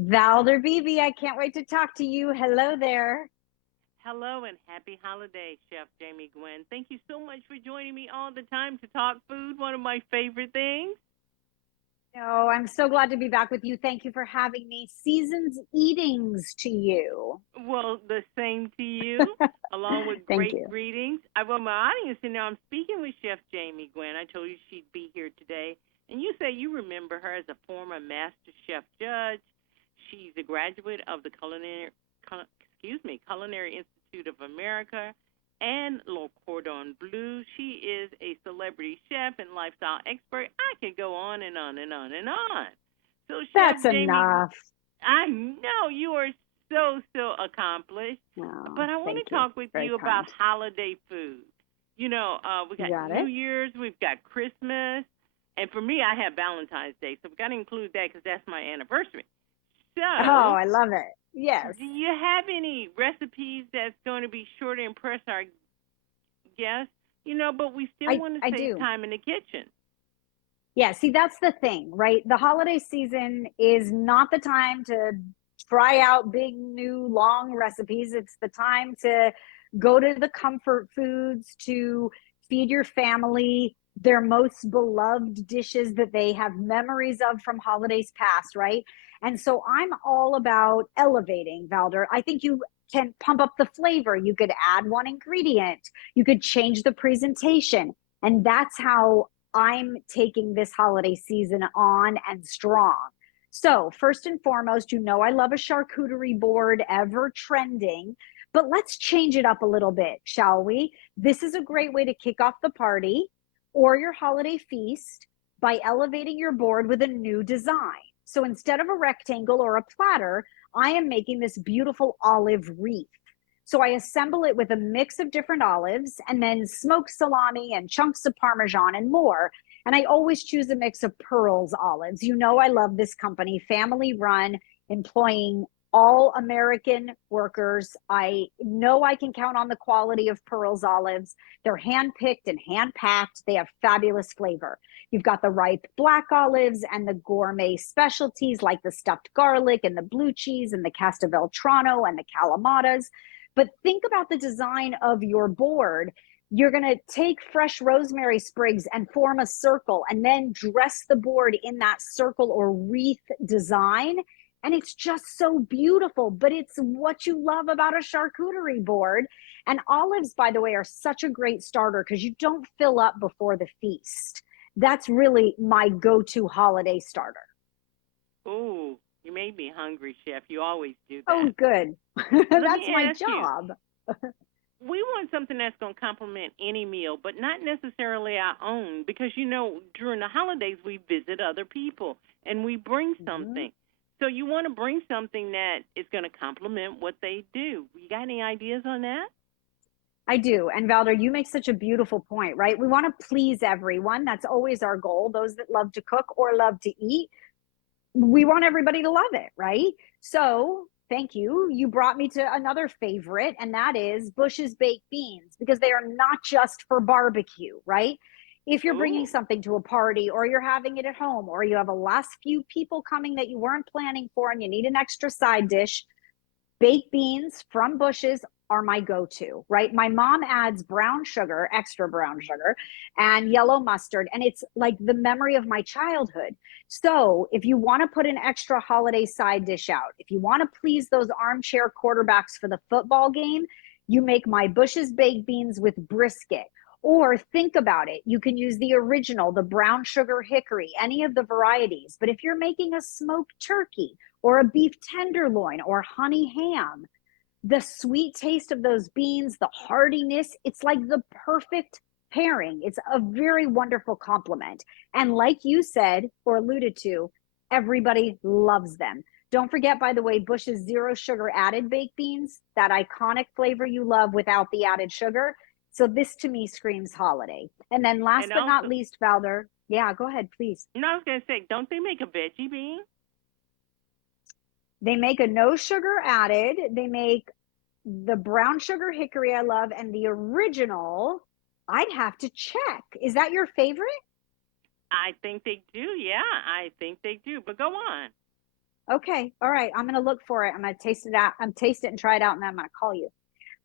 Valder Beebe, I can't wait to talk to you. Hello there. Hello and happy holiday, Chef Jamie Gwen. Thank you so much for joining me all the time to talk food, one of my favorite things. Oh, I'm so glad to be back with you. Thank you for having me. Season's eatings to you. Well, the same to you, along with Thank great you. greetings. I want my audience to know I'm speaking with Chef Jamie Gwen. I told you she'd be here today. And you say you remember her as a former Master Chef judge. She's a graduate of the Culinary Institute of America and Le Cordon Bleu. She is a celebrity chef and lifestyle expert. I could go on and on and on and on. So, Chef That's Jamie, enough. I know you are so accomplished, Oh, but I want thank to you. talk with Very you about kind. holiday food. We You got got New it? Year's, we've got Christmas, and for me, I have Valentine's Day, so we got to include that because that's my anniversary. Oh, So, I love it. Yes. do you have any recipes that's going to be sure to impress our guests? But we still I, want to I save do. time in the kitchen. Yeah, see, that's the thing, right? The holiday season is not the time to try out big new long recipes. It's the time to go to the comfort foods, to feed your family their most beloved dishes that they have memories of from holidays past, right? And so I'm all about elevating, Valder. I think you can pump up the flavor. You could add one ingredient, you could change the presentation. And that's how I'm taking this holiday season on and strong. So, first and foremost, I love a charcuterie board, ever trending, but let's change it up a little bit, shall we? This is a great way to kick off the party or your holiday feast by elevating your board with a new design. So, instead of a rectangle or a platter, I am making this beautiful olive wreath. So I assemble it with a mix of different olives and then smoked salami and chunks of Parmesan and more. And I always choose a mix of Pearls olives. I love this company, family run, employing all American workers. I know I can count on the quality of Pearls olives. They're hand picked and hand packed. They have fabulous flavor. You've got the ripe black olives and the gourmet specialties like the stuffed garlic and the blue cheese and the Castelvetrano and the calamatas. But think about the design of your board. You're going to take fresh rosemary sprigs and form a circle and then dress the board in that circle or wreath design. And it's just so beautiful, but it's what you love about a charcuterie board. And olives, by the way, are such a great starter because you don't fill up before the feast. That's really my go to holiday starter. Ooh, you made me hungry, Chef. You always do Oh, that. good. Let me That's my ask you, job. we want something that's going to complement any meal, but not necessarily our own, because during the holidays we visit other people and we bring Mm-hmm. something. So you want to bring something that is going to complement what they do. You got any ideas on that? I do. And Valder, you make such a beautiful point, right? We want to please everyone. That's always our goal. Those that love to cook or love to eat, we want everybody to love it, right? So, thank you. You brought me to another favorite, and that is Bush's baked beans, because they are not just for barbecue, right? If you're bringing Ooh. something to a party or you're having it at home or you have a last few people coming that you weren't planning for and you need an extra side dish, baked beans from Bush's are my go-to, right? My mom adds brown sugar, extra brown sugar, and yellow mustard, and it's like the memory of my childhood. So, if you want to put an extra holiday side dish out, if you want to please those armchair quarterbacks for the football game, you make my Bush's baked beans with brisket. Or think about it, you can use the original, the brown sugar hickory, any of the varieties. But if you're making a smoked turkey or a beef tenderloin or honey ham, the sweet taste of those beans, the hardiness, it's like the perfect pairing. It's a very wonderful compliment. And like you said or alluded to, everybody loves them. Don't forget, by the way, Bush's zero sugar added baked beans, that iconic flavor you love without the added sugar. So this to me screams holiday. And then last And but not also, least, Valder, yeah, go ahead, please. no, I was going to say, don't they make a veggie bean? They make a no sugar added. They make the brown sugar hickory I love, and the original, I'd have to check. Is that your favorite? I think they do. Yeah, I think they do. But go on. Okay. All right. I'm gonna look for it. I'm gonna taste it out. I'm taste it and try it out, and then I'm gonna call you.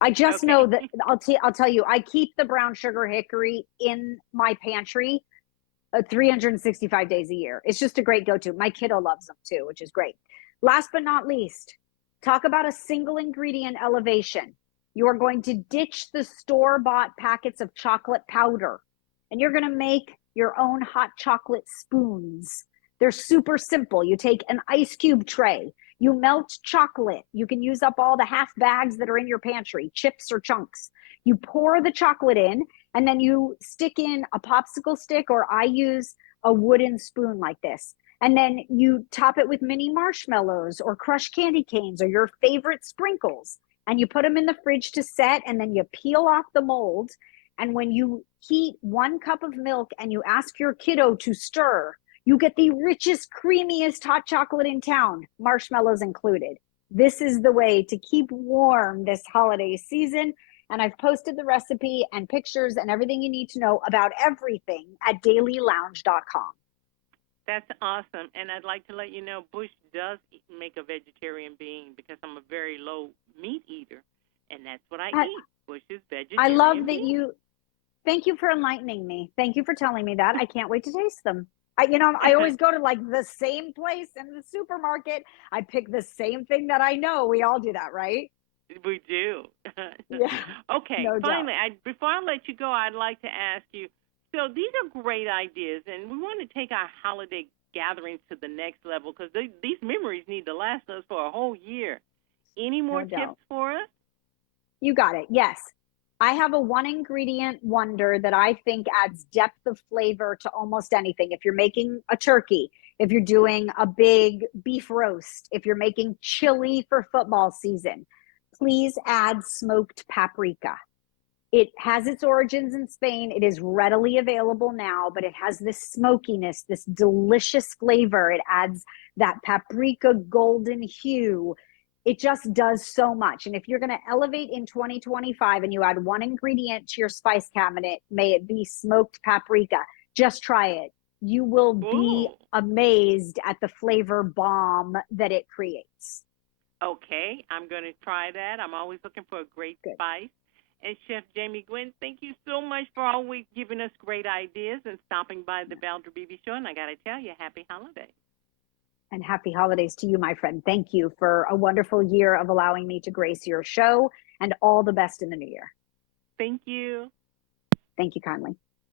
I just Okay. know that I'll tell you, I keep the brown sugar hickory in my pantry 365 days a year. It's just a great go-to. My kiddo loves them too, which is great. Last but not least, talk about a single ingredient elevation. You are going to ditch the store-bought packets of chocolate powder, and you're going to make your own hot chocolate spoons. They're super simple. You take an ice cube tray, you melt chocolate. You can use up all the half bags that are in your pantry, chips or chunks. You pour the chocolate in, and then you stick in a popsicle stick, or I use a wooden spoon like this. And then you top it with mini marshmallows or crushed candy canes or your favorite sprinkles. And you put them in the fridge to set, and then you peel off the mold. And when you heat 1 cup of milk and you ask your kiddo to stir, you get the richest, creamiest hot chocolate in town, marshmallows included. This is the way to keep warm this holiday season. And I've posted the recipe and pictures and everything you need to know about everything at dailylounge.com. That's awesome. And I'd like to let you know Bush does make a vegetarian being because I'm a very low meat eater. And that's what I eat. Bush is vegetarian. I love that you, thank you for enlightening me. Thank you for telling me that. I can't wait to taste them. I always go to like the same place in the supermarket. I pick the same thing that I know. We all do that, right? We do. Yeah. Okay. No doubt. Finally, before I let you go, I'd like to ask you. So these are great ideas, and we want to take our holiday gatherings to the next level because these memories need to last us for a whole year. Any more No tips doubt. for us? You got it. Yes. I have a one ingredient wonder that I think adds depth of flavor to almost anything. If you're making a turkey, if you're doing a big beef roast, if you're making chili for football season, please add smoked paprika. It has its origins in Spain. It is readily available now, but it has this smokiness, this delicious flavor. It adds that paprika golden hue. It just does so much. And if you're going to elevate in 2025 and you add one ingredient to your spice cabinet, may it be smoked paprika. Just try it. You will be amazed at the flavor bomb that it creates. Okay, I'm going to try that. I'm always looking for a great spice. And Chef Jamie Gwen, thank you so much for always giving us great ideas and stopping by the Valdra Beebe Show. And I got to tell you, happy holidays. And happy holidays to you, my friend. Thank you for a wonderful year of allowing me to grace your show, and all the best in the new year. Thank you. Thank you kindly.